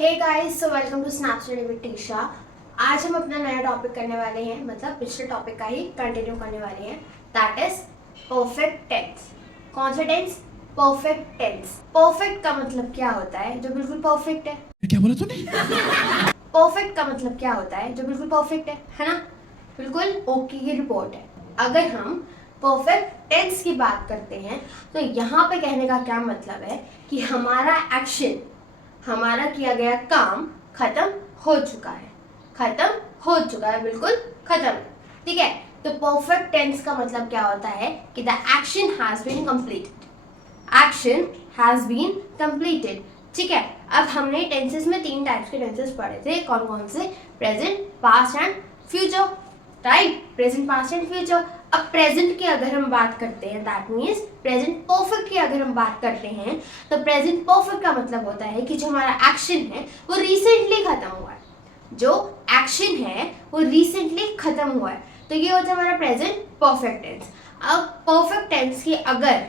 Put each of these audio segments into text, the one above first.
Hey guys, so welcome to Snapchat with Tisha. आज हम अपना नया टॉपिक करने वाले हैं, मतलब पिछले टॉपिक का ही कंटिन्यू करने वाले हैं। That is perfect tense. कौन सा टेंस? Perfect tense. परफेक्ट का मतलब क्या होता है? जो बिल्कुल परफेक्ट है। क्या बोला तूने? परफेक्ट का मतलब क्या होता है? जो बिल्कुल परफेक्ट है ना? बिल्कुल ओके की रिपोर्ट है। अगर हम परफेक्ट टेंस की बात करते हैं तो यहाँ पे कहने का क्या मतलब है कि हमारा एक्शन, हमारा किया गया काम खत्म हो चुका है। खत्म हो चुका है, बिल्कुल खत्म। ठीक है, तो परफेक्ट टेंस का मतलब क्या होता है कि the action has been completed. Action has been completed. ठीक है, अब हमने टेंसेस में 3 टाइप्स के टेंसेस पढ़े थे। कौन कौन से? Present, past and future. Right, present, past and future. अब प्रेजेंट की अगर हम बात करते हैं, दैट मीन्स प्रेजेंट परफेक्ट की अगर हम बात करते हैं तो प्रेजेंट परफेक्ट का मतलब होता है कि जो हमारा एक्शन है वो रिसेंटली खत्म हुआ है। जो एक्शन है वो रिसेंटली खत्म हुआ है, तो ये होता है हमारा प्रेजेंट परफेक्ट टेंस। अब परफेक्ट टेंस की अगर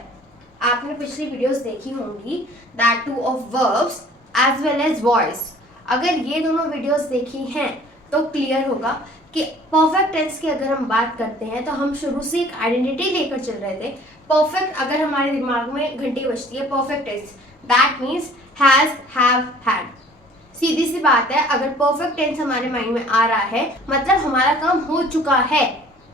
आपने पिछली वीडियोस देखी होंगी, that two of verbs as well as voice, अगर ये दोनों वीडियोस देखी हैं तो क्लियर होगा कि परफेक्ट टेंस की अगर हम बात करते हैं तो हम शुरू से एक आइडेंटिटी लेकर चल रहे थे। परफेक्ट, अगर हमारे दिमाग में घंटी बजती है perfect tense, that means has, have, had. सीधी सी बात है, अगर परफेक्ट टेंस हमारे माइंड में आ रहा है मतलब हमारा काम हो चुका है।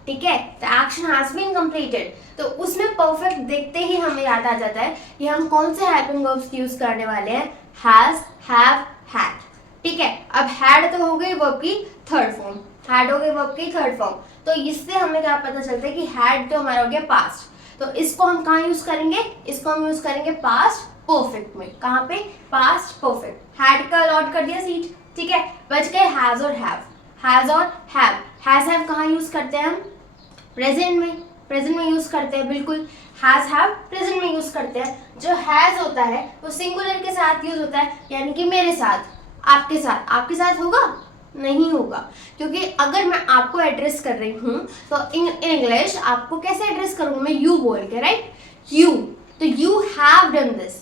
ठीक है, the action has been completed, तो उसमें परफेक्ट देखते ही हमें याद आ जाता है कि हम कौन से हेल्पिंग वर्ब्स यूज करने वाले हैं। Has, have, had. ठीक है, अब हैड तो हो गई वर्ब की थर्ड फॉर्म, हैड हो गई वर्ब की थर्ड फॉर्म, तो इससे हमें क्या पता चलता है कि हैड तो हमारा हो गया पास्ट। तो इसको हम कहाँ यूज करेंगे? इसको हम यूज करेंगे पास्ट परफेक्ट में। कहाँ पे? Past perfect. हैड का अलॉट कर दिया सीट। ठीक है, बच गए हैज और हैव। हैज और हैव। हैज हैव कहाँ यूज करते हैं हम? प्रेजेंट में। प्रेजेंट में यूज करते हैं, बिल्कुल। हैज हैव प्रेजेंट में यूज करते हैं। जो हैज होता है वो सिंगुलर के साथ यूज होता है, यानी कि मेरे साथ, आपके साथ। आपके साथ होगा? नहीं होगा, क्योंकि अगर मैं आपको एड्रेस कर रही हूँ तो इन इंग्लिश आपको कैसे एड्रेस करूंगा मैं? यू बोल के, राइट? यू, तो you have done this,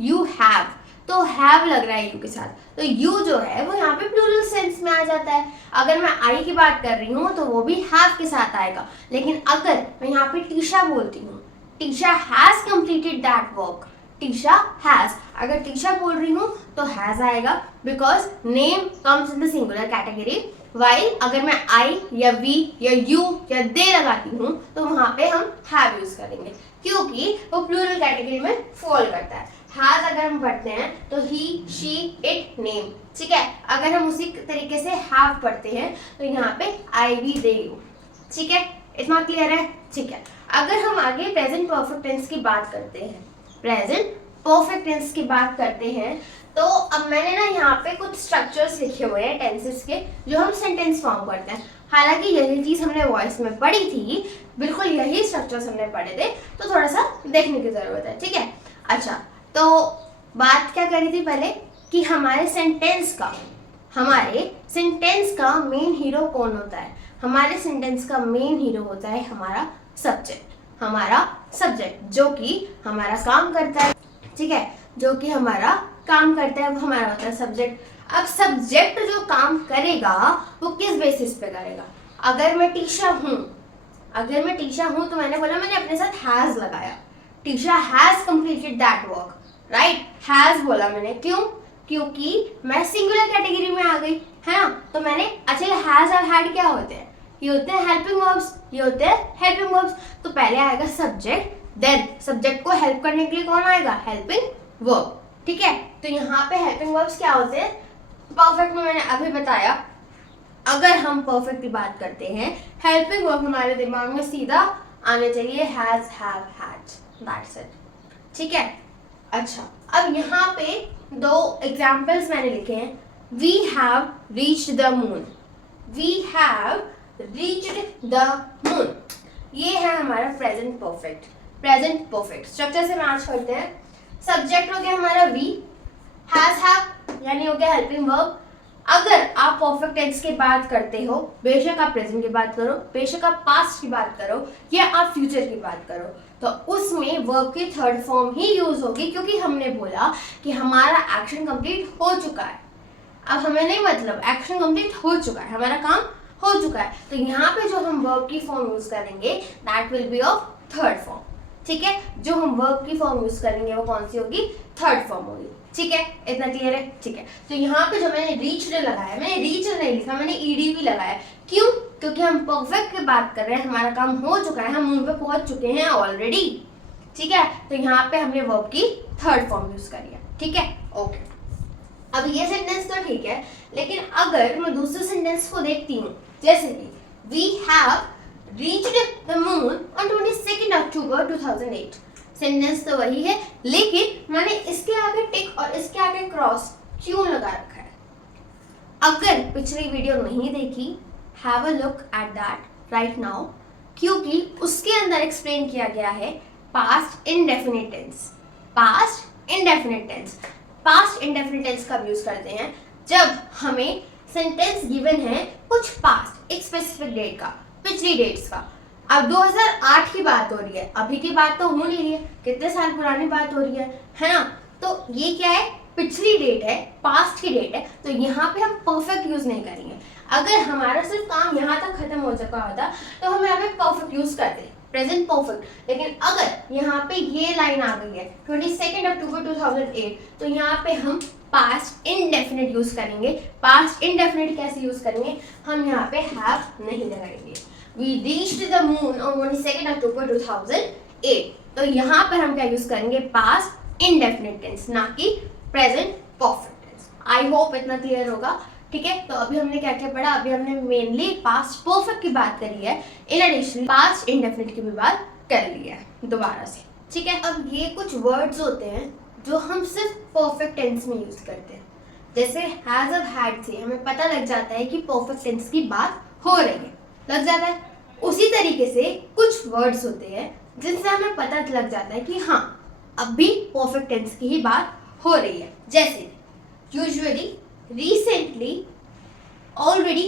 you have, तो हैव लग रहा है यू के साथ, तो यू जो है वो यहाँ पे प्लूरल सेंस में आ जाता है। अगर मैं आई की बात कर रही हूँ तो वो भी हैव के साथ आएगा, लेकिन अगर मैं यहाँ पे टीशा बोलती हूँ, Trisha has completed that work, Trisha has, अगर टीशा बोल रही हूँ तो हैज आएगा, because name comes in the singular category. While अगर मैं आई या वी या यू या दे लगाती हूँ तो वहां पे हम हैव यूज करेंगे, क्योंकि वो प्लूरल कैटेगरी में फॉल करता है। हैज अगर हम पढ़ते हैं तो ही, शी, इट, नेम। ठीक है, अगर हम उसी तरीके से हैव पढ़ते हैं तो यहाँ पे आई, वी, दे, यू। ठीक है, इतना क्लियर है? ठीक है, अगर हम आगे प्रेजेंट परफेक्ट टेंस की बात करते हैं, प्रेजेंट परफेक्ट टेंस की बात करते हैं, तो अब मैंने ना यहाँ पे कुछ स्ट्रक्चर्स लिखे हुए हैं टेंसेस के, जो हम सेंटेंस फॉर्म करते हैं। हालांकि यही चीज हमने वॉइस में पढ़ी थी, बिल्कुल यही स्ट्रक्चर्स हमने पढ़े थे, तो थोड़ा सा देखने की जरूरत है। ठीक है, अच्छा, तो बात क्या करी थी पहले कि हमारे सेंटेंस का मेन हीरो कौन होता है? हमारे सेंटेंस का मेन हीरो होता है हमारा सब्जेक्ट। हमारा सब्जेक्ट जो कि हमारा काम करता है। ठीक है, जो कि हमारा काम करता है वो हमारा होता है सब्जेक्ट। अब सब्जेक्ट जो काम करेगा वो किस बेसिस पे करेगा? अगर मैं टीशा हूं तो मैंने बोला, मैंने अपने साथ हैज लगाया, Trisha has completed that work, right? Has बोला मैंने, क्यों? क्योंकि मैं सिंगुलर कैटेगरी में आ गई, है ना? तो मैंने, अच्छा, हैज और हैड क्या होते हैं? ये होते हैं हेल्पिंग वर्ब्स, ये होते हैं हेल्पिंग वर्ब्स। तो पहले आएगा सब्जेक्ट, देन सब्जेक्ट को हेल्प करने के लिए कौन आएगा? Helping verb. ठीक है, तो यहाँ पे हेल्पिंग वर्ब्स क्या होते हैं? परफेक्ट में मैंने अभी बताया। अगर हम परफेक्ट की बात करते हैं, हेल्पिंग वर्ब हमारे दिमाग में सीधा आने चाहिए has, have, had, that's it. ठीक है, अच्छा, अब यहाँ पे 2 एग्जाम्पल्स मैंने लिखे हैं। We have reached the moon, we have reached the moon, ये है हमारा present perfect. Present perfect structure से मैच करते हैं। सब्जेक्ट हो गया हमारा वी, हैज हैव यानी हो गया हेल्पिंग वर्ब। अगर आप परफेक्ट टेंस की बात करते हो, बेशक आप प्रेजेंट की बात करो, बेशक आप पास्ट की बात करो या आप फ्यूचर की बात करो, तो उसमें वर्ब की थर्ड फॉर्म ही यूज होगी, क्योंकि हमने बोला कि हमारा एक्शन कंप्लीट हो चुका है। अब हमें नहीं मतलब, एक्शन कंप्लीट हो चुका है, हमारा काम हो चुका है। तो यहाँ पे जो हम वर्ब की फॉर्म यूज करेंगे that will be of third form. ठीक है, जो हम वर्ब की फॉर्म यूज करेंगे वो कौन सी होगी? थर्ड फॉर्म होगी। ठीक है, इतना क्लियर है? ठीक है, तो यहाँ पे जो मैंने रीच्ड लगाया, मैंने रीच्ड नहीं लिखा, मैंने ईडी भी लगाया। क्यों? क्योंकि हम परफेक्ट की बात कर रहे हैं, हमारा काम हो चुका है, हम उन पे पहुंच चुके हैं ऑलरेडी। ठीक है, तो यहाँ पे हमने वर्ब की थर्ड फॉर्म यूज करी है। ठीक है, ओके। अब ये सेंटेंस तो ठीक है, लेकिन अगर मैं दूसरे सेंटेंस को देखती हूँ, जैसे कि we have reached the moon on 22 October 2008। Sentence तो वही है, लेकिन मैंने इसके आगे टिक और इसके आगे क्रॉस क्यों लगा रखा है? अगर पिछली वीडियो नहीं देखी, have a look at that right now, क्योंकि उसके अंदर एक्सप्लेन किया गया है past indefinite tense. Past indefinite tense, past indefinite tense कब यूज करते हैं? जब हमें सेंटेंस गिवन है कुछ पास्ट, एक स्पेसिफिक डेट का, पिछली डेट्स का। अब 2008 की बात हो रही है, अभी की बात तो हो नहीं रही है, कितने साल पुरानी बात हो रही है ना? तो ये क्या है? पिछली डेट है, पास्ट की डेट है, तो यहाँ पे हम परफेक्ट यूज नहीं करेंगे। अगर हमारा सिर्फ काम यहाँ तक खत्म हो चुका होता तो हम यहाँ पे परफेक्ट यूज करते, प्रेजेंट परफेक्ट। लेकिन अगर यहाँ पे ये लाइन आ गई है 22 अक्टूबर 2008, तो यहाँ पे हम पास्ट इंडेफिनिट यूज करेंगे। पास्ट इंडेफिनिट कैसे यूज करेंगे? हम यहाँ पे हैव नहीं लगाएंगे। We reached the moon on 22 October 2008, तो यहाँ पर हम क्या यूज करेंगे? पास्ट इंडेफिनिट टेंस, ना कि present perfect tense. I hope इतना क्लियर होगा। ठीक है, तो अभी हमने क्या क्या पढ़ा? अभी हमने मेनली पास्ट परफेक्ट की बात करी है, इन एडिशन पास्ट इंडेफिनिट की भी बात कर ली है दोबारा से। ठीक है, अब ये कुछ वर्ड्स होते हैं जो हम सिर्फ परफेक्ट टेंस में यूज करते हैं। जैसे हैज अब हैड से हमें पता लग जाता है कि परफेक्ट टेंस की बात हो रही है, लग जाता है। उसी तरीके से कुछ वर्ड्स होते हैं जिनसे हमें पता लग जाता है कि हाँ अब भी परफेक्ट टेंस की ही बात हो रही है। जैसे यूजुअली, रिसेंटली, ऑलरेडी,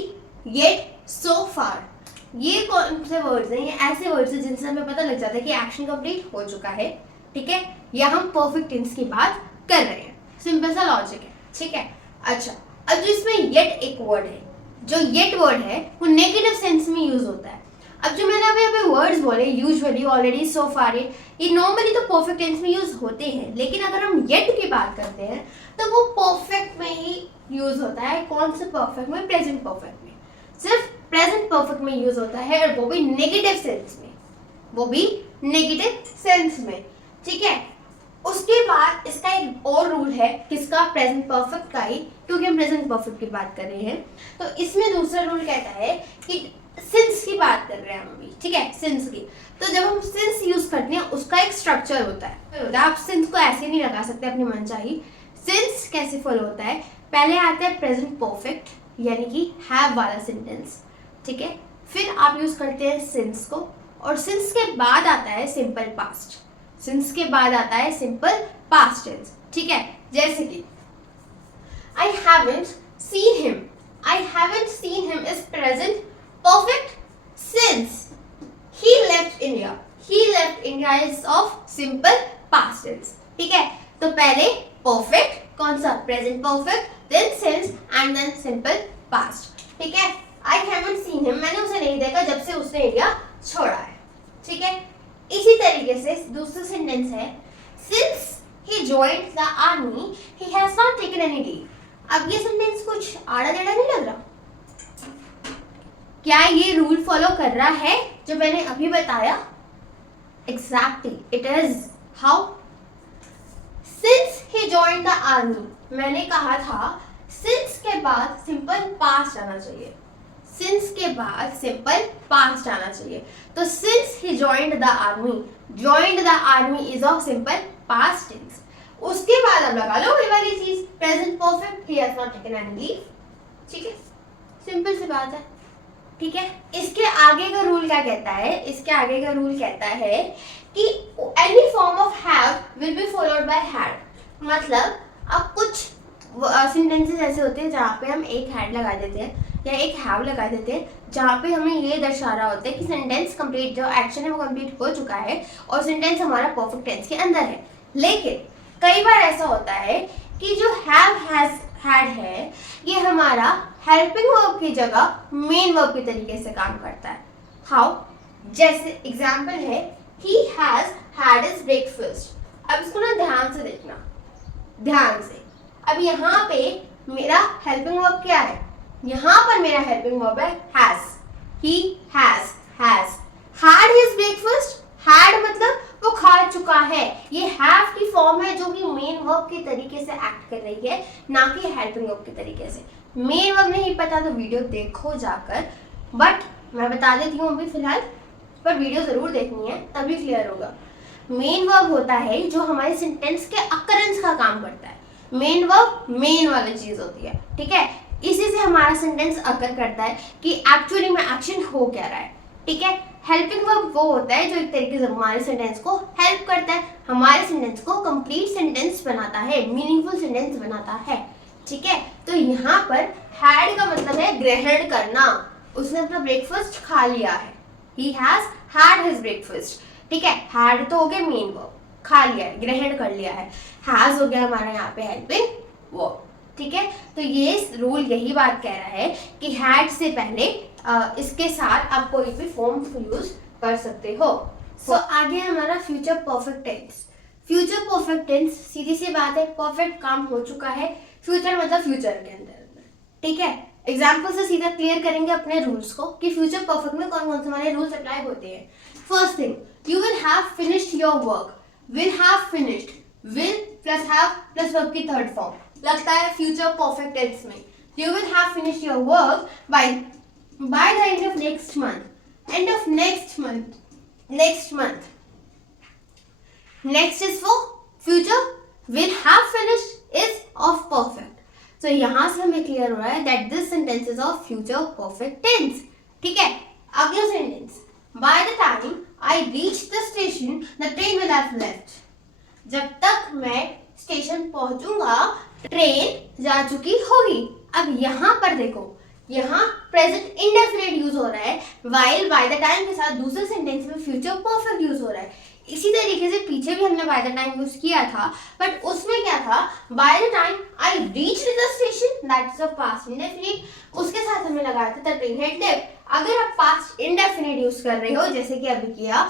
येट, सो फार। ये कौन से वर्ड्स हैं? ये ऐसे वर्ड्स हैं जिनसे हमें पता लग जाता है कि एक्शन कंप्लीट हो चुका है। ठीक है, या हम परफेक्ट टेंस की बात कर रहे हैं। सिंपल सा लॉजिक है। ठीक है, अच्छा, अब जो इसमें येट एक वर्ड है, जो येट वर्ड है वो नेगेटिव सेंस में यूज होता है। अब जो मैंने अभी वर्ड्स बोले, यूजुअली, ऑलरेडी, सो फार, ये नॉर्मली तो परफेक्ट टेंस में यूज होते हैं, लेकिन अगर हम येट की बात करते हैं तो वो परफेक्ट में ही यूज होता है। कौन से परफेक्ट में? प्रेजेंट परफेक्ट में। सिर्फ प्रेजेंट परफेक्ट में यूज होता है, और वो भी नेगेटिव सेंस में, वो भी नेगेटिव सेंस में। ठीक है, उसके बाद इसका एक और रूल है, किसका? प्रेजेंट परफेक्ट का ही, क्योंकि हम प्रेजेंट परफेक्ट की बात कर रहे हैं। तो इसमें दूसरा रूल कहता है कि सिंस की बात कर रहे हैं हम अभी। ठीक है, सिंस की, तो जब हम सिंस यूज करते हैं उसका एक स्ट्रक्चर होता है। आप सिंस को ऐसे नहीं लगा सकते अपनी मनचाही। सिंस कैसे फॉलो होता है? पहले आता है प्रेजेंट परफेक्ट, यानी कि हैव वाला सेंटेंस। ठीक है, फिर आप यूज करते हैं सिंस को, और सिंस के बाद आता है सिंपल पास्ट। सिंस के बाद आता है सिंपल पास्ट टेंस। ठीक है, जैसे कि I haven't seen him. I haven't seen him is present perfect since he left India. He left India is of simple past tense. ठीक है, तो पहले perfect, कौन सा? present perfect, then since and then simple past. ठीक है, I haven't seen him, मैंने उसे नहीं देखा जब से उसने इंडिया छोड़ा है। ठीक है, इसी तरीके से दूसरा सेंटेंस है since he joined the army he has not taken any leave. अब ये सेंटेंस कुछ आड़ा टेढ़ा नहीं लग रहा? क्या ये रूल फॉलो कर रहा है जो मैंने अभी बताया? Exactly, it is. How? Since he joined the army, मैंने कहा था सिंस के बाद सिंपल पास्ट आना चाहिए। सिंस के बाद सिंपल पास्ट आना चाहिए। तो since he joined the army, joined the army is of simple past tense. उसके बाद अब लगा लो वही वाली चीज, present perfect, he has not taken any leave. ठीक है, सिंपल सी बात है। ठीक है, इसके आगे का रूल क्या कहता है? इसके आगे का रूल कहता है कि any form of have will be followed by had. मतलब अब कुछ सेंटेंसेस ऐसे होते हैं जहाँ पे हम एक हैड लगा देते हैं या एक हैव लगा देते हैं, जहाँ पे हमें ये दर्शा रहा होता है कि सेंटेंस कंप्लीट, जो एक्शन है वो कंप्लीट हो चुका है और सेंटेंस हमारा परफेक्ट टेंस के अंदर है। लेकिन कई बार ऐसा होता है कि जो हैव हैड है, ये हमारा हेल्पिंग वर्ब की जगह मेन वर्ब के तरीके से काम करता है। हाउ? जैसे एग्जाम्पल है he has had his breakfast। अब इसको ना ध्यान से देखना, ध्यान से। अब यहाँ पे मेरा हेल्पिंग वर्ब क्या है? यहाँ पर मेरा हेल्पिंग वर्ब है has। he has had his breakfast। had मतलब वो खा चुका है। ये have की फॉर्म है जो कि मेन वर्ब के तरीके से एक्ट कर रही है, ना कि हेल्पिंग वर्ब के तरीके से। मेन वर्ब नहीं पता तो वीडियो देखो जाकर, बट मैं बता देती हूँ अभी फिलहाल, पर वीडियो जरूर देखनी है तभी क्लियर होगा। मेन वर्ब होता है जो हमारे सेंटेंस के अकरेंस का काम करता है। मेन वर्ब मेन वाली चीज होती है, ठीक है। इसी से हमारा सेंटेंस अकर करता है कि एक्चुअली में एक्शन हो क्या रहा है, ठीक है। हेल्पिंग वर्ब वो होता है जो एक तरीके से हमारे सेंटेंस को हेल्प करता है, हमारे सेंटेंस को कंप्लीट सेंटेंस बनाता है, मीनिंगफुल सेंटेंस बनाता है, ठीक है। तो यहाँ पर हैड का मतलब है ग्रहण करना, उसने अपना ब्रेकफास्ट खा लिया है। He has had his breakfast, ठीक है। had तो हो गया मेन वर्ब, खा लिया है, ग्रहण कर लिया है। has हो गया हमारा यहाँ पे हेल्पिंग वर्ब, ठीक है। तो ये रूल यही बात कह रहा है कि had से पहले इसके साथ आप कोई भी फॉर्म यूज कर सकते हो। सो आगे हमारा future perfect tense. Future perfect tense सीधी सी बात है, परफेक्ट काम हो चुका है। फ्यूचर मतलब फ्यूचर के अंदर, ठीक है। एग्जाम्पल से सीधा क्लियर करेंगे अपने रूल्स को कि फ्यूचर परफेक्ट में कौन कौन से हमारे रूल्स अप्लाई होते हैं। First thing, you will have finished your work. Will have finished, will plus have plus verb की थर्ड फॉर्म लगता है फ्यूचर परफेक्ट टेंस में। You will have finished your work by the end of next month. End of next month, next month, next is for future, will have finished is of perfect. तो यहां से हमें clear हो रहा है that this sentence is of future perfect tense, ठीक है। अगला sentence, by the time I reach the station the train will have left. जब तक मैं स्टेशन पहुंचूंगा ट्रेन जा चुकी होगी। अब यहाँ पर देखो, यहाँ प्रेजेंट इंडेफिनिट यूज हो रहा है, while बाय द टाइम के साथ दूसरे सेंटेंस में फ्यूचर परफेक्ट यूज हो रहा है। इसी तरीके से पीछे भी हमने बाय द टाइम यूज किया था, बट उसमें क्या था, by the time I reached the station, that is a past indefinite, उसके साथ हमने लगाया था द ट्रेन हैड लेफ्ट। अगर आप पास्ट इंडेफिनिट यूज कर रहे हो जैसे कि अभी किया,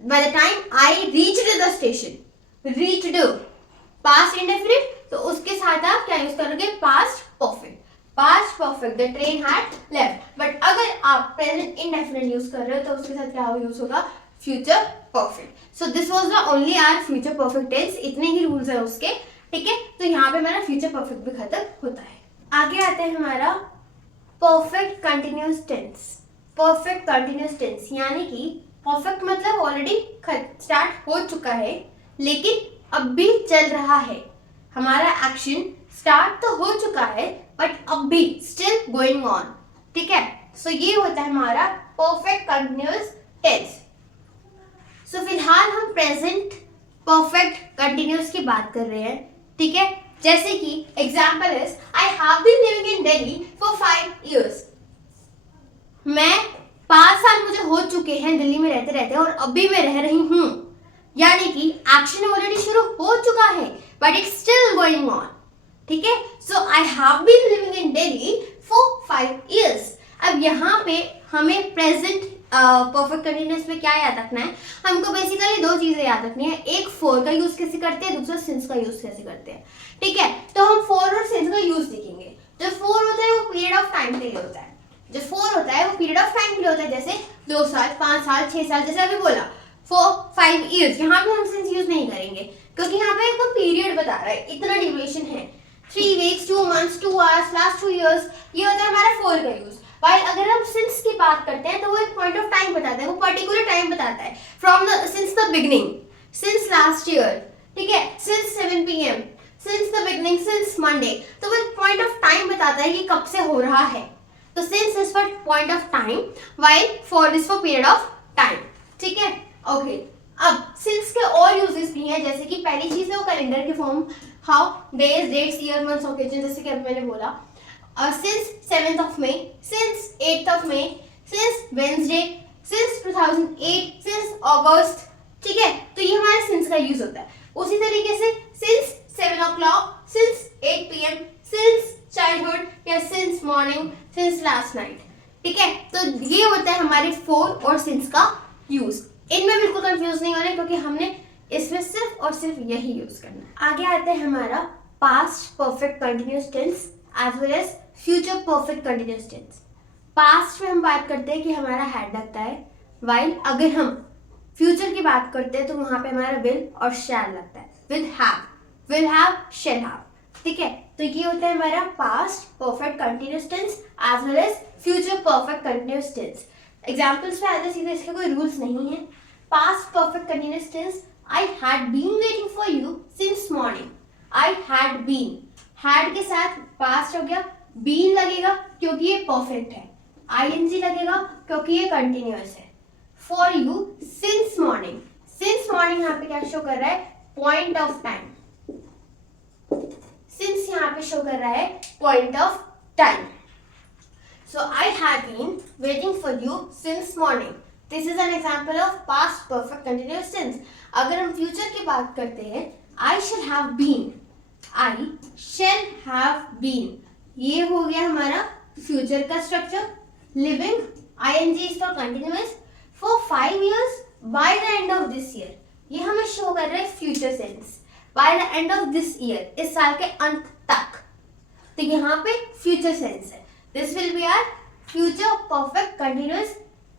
by the time I reached the station, reached past indefinite, तो उसके साथ आप क्या यूज करोगे, past perfect. Past perfect, the train had left. But अगर आप प्रेजेंट इंडेफिनिट यूज कर रहे हो तो उसके साथ क्या यूज होगा, future perfect. So this was the only our future perfect tense, इतने ही रूल्स है उसके, ठीक है। तो यहाँ पे हमारा फ्यूचर परफेक्ट भी खत्म होता है। आगे आते हैं हमारा perfect continuous tense. Perfect continuous tense यानी कि परफेक्ट मतलब ऑलरेडी स्टार्ट हो चुका है लेकिन अब भी चल रहा है। हमारा एक्शन स्टार्ट तो हो चुका है बट अब भी स्टिल गोइंग ऑन, ठीक है। सो ये होता है हमारा परफेक्ट कंटिन्यूअस टेंस। सो फिलहाल हम प्रेजेंट परफेक्ट कंटिन्यूअस की बात कर रहे हैं, ठीक है। जैसे कि example is I have been living in Delhi for 5 years। मैं 5 साल मुझे हो चुके हैं दिल्ली में रहते रहते और अभी मैं रह रही हूं, यानी कि एक्शन ऑलरेडी शुरू हो चुका है but it's still going on, ठीक है। So I have been living in Delhi for 5 years। अब यहाँ पे हमें प्रेजेंट परफेक्ट कंटिन्यूअस में क्या याद रखना है, हमको बेसिकली 2 चीजें याद रखनी है। एक फॉर का यूज कैसे करते हैं, दूसरा सिंस का यूज कैसे करते हैं, ठीक है। तो हम फॉर और सिंस का यूज देखेंगे। जो फॉर होता है वो पीरियड ऑफ टाइम के लिए होता है, जो फॉर होता है वो पीरियड ऑफ टाइम के लिए होता है, जैसे 2 साल, 5 साल, 6 साल, जैसे अभी बोला फॉर 5 years। यहाँ पे हम सिंस यूज नहीं करेंगे क्योंकि यहाँ पे एक पीरियड बता रहा है, इतना ड्यूरेशन है, 3 weeks, 2 months, 2 hours, last 2 years, ये होता है हमारा फॉर का यूज। While अगर हम सिंस की बात करते हैं तो वो एक पॉइंट ऑफ टाइम बताता है, वो पर्टिकुलर टाइम बताता है, from the sins the beginning, since last year, ठीक है, since 7 PM, since the beginning, since Monday. तो वो एक पॉइंट ऑफ टाइम बताता है कि कब से हो रहा है। तो since is for point of time, while for is for period of time, ठीक है। ओके, अब सिंस के और यूजेस भी हैं, जैसे कि पहली चीज है वो कैलेंडर के form, how, days, dates, year, months, occasion, जैसे कि अभी मैंने बोला since 7th of May, since 8th of May, since Wednesday, since 2008, since August, ठीक है। तो ये हमारे since का यूज होता है। उसी तरीके से since 7 o'clock, since 8 PM, since childhood या since morning, since last night. ठीक है, तो ये होता है हमारे फॉर और सिंस का यूज। इनमें बिल्कुल कंफ्यूज नहीं होना है क्योंकि हमने इसमें सिर्फ और सिर्फ यही यूज करना है। आगे आता है हमारा past perfect continuous tense as well as future perfect continuous tense. पास्ट में हम बात करते हैं कि हमारा हैड लगता है, वाइल अगर हम फ्यूचर की बात करते हैं तो वहां पे हमारा विल और शैल लगता है, विल हैव, शैल हैव। ठीक है, तो ये होता है हमारा past perfect continuous tense as well as future perfect continuous tense. Examples पे आते सीधे, इसके कोई रूल्स नहीं है। Past perfect continuous tense, I had been waiting for you since morning. I had been, had के साथ पास्ट हो गया, बीन लगेगा क्योंकि ये परफेक्ट है, आईएनजी लगेगा क्योंकि ये कंटिन्यूअस है। For you since morning, since morning यहाँ पे क्या शो कर रहा है, पॉइंट ऑफ टाइम। सिंस यहाँ पे शो कर रहा है point of time. So I have been waiting for you since morning. This is an example of past perfect continuous tense. अगर हम फ्यूचर की बात करते हैं, I shall have been, I shall have been, ये हो गया हमारा फ्यूचर का structure. Living, ING is for continuous, for 5 years by the end of this year, ये हमें शो कर रहा है future sense. Bye the end of this year, इस साल के अंत तक, तो यहाँ पे फ्यूचर सेंस है। This will be our future perfect continuous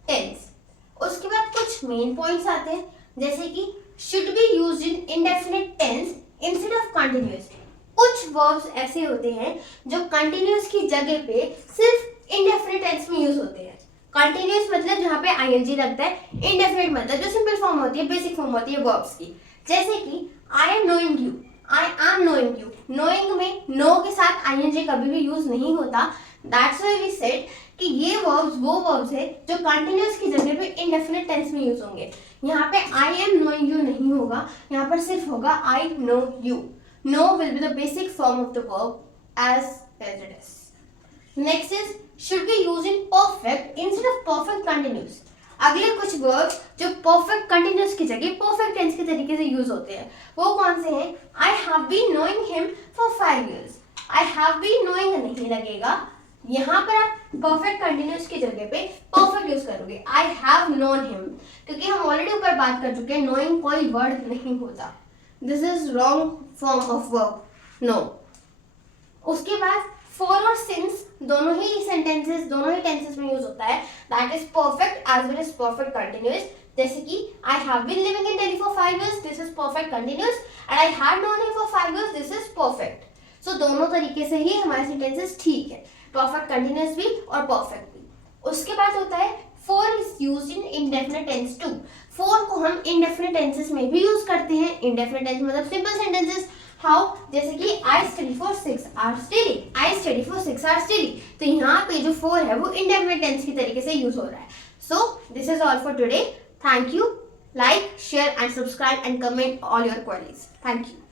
tense. उसके बाद कुछ मेन पॉइंट्स आते हैं, जैसे कि should be used in indefinite tense instead of continuous. कुछ वर्ब्स ऐसे होते हैं जो कंटिन्यूअस की जगह पे सिर्फ इंडेफिनिट टेंस में यूज होते हैं। कंटिन्यूअस मतलब जहाँ पे आईएनजी लगता है, इंडेफिनिट मतलब जो सिंपल फॉर्म होती है, बेसिक फॉर्म होती है वर्ब्स की, जैसे कि I am knowing you, I am knowing you. Knowing में नो के साथ आईएनजी कभी भी यूज नहीं होता। दैट्स व्हाई वी सेड कि ये वर्ब्स वो वर्ब्स है जो कंटिन्यूअस की जगह पे इंडेफिनिट टेंस में यूज होंगे। यहाँ पे आई एम नोइंग यू नहीं होगा, यहाँ पर सिर्फ होगा I know you. Know will be the basic form of the verb as it is. Next is should be used in perfect instead of perfect continuous. अगले कुछ वर्ब्स जो perfect continuous की जगह परफेक्ट टेंस के तरीके से use होते हैं, वो कौन से हैं? I have been knowing him for 5 years। I have been knowing नहीं लगेगा, यहाँ पर आप परफेक्ट कंटिन्यूअस की जगह पे परफेक्ट यूज करोगे, आई हैव नोन हिम, क्योंकि हम ऑलरेडी ऊपर बात कर चुके हैं नोइंग कोई वर्ड नहीं होता। This is wrong form of verb, no. उसके बाद फॉर और सिंस दोनों ही सेंटेंसेस, दोनों ही टेंसेस में यूज होता है। That is perfect as well as perfect continuous. जैसे कि I have been living in Delhi for 5 years, this is perfect continuous, and I had known him for 5 years, this is perfect. So दोनों तरीके से ही हमारे sentences ठीक है, perfect continuous भी और परफेक्ट भी। उसके बाद होता है for is used in indefinite tense too. For को हम इंडेफिनिट टेंसेस में भी यूज करते हैं। इंडेफिनिट टेंस मतलब सिंपल सेंटेंसेस। हाउ? जैसे कि I study for 6 hours daily, I study for 6 hours daily। तो यहाँ पे जो फॉर है वो इंडेफिनिट टेंस की तरीके से यूज हो रहा है। So this is all for today. Thank you. Like, share and subscribe and comment all your queries. Thank you.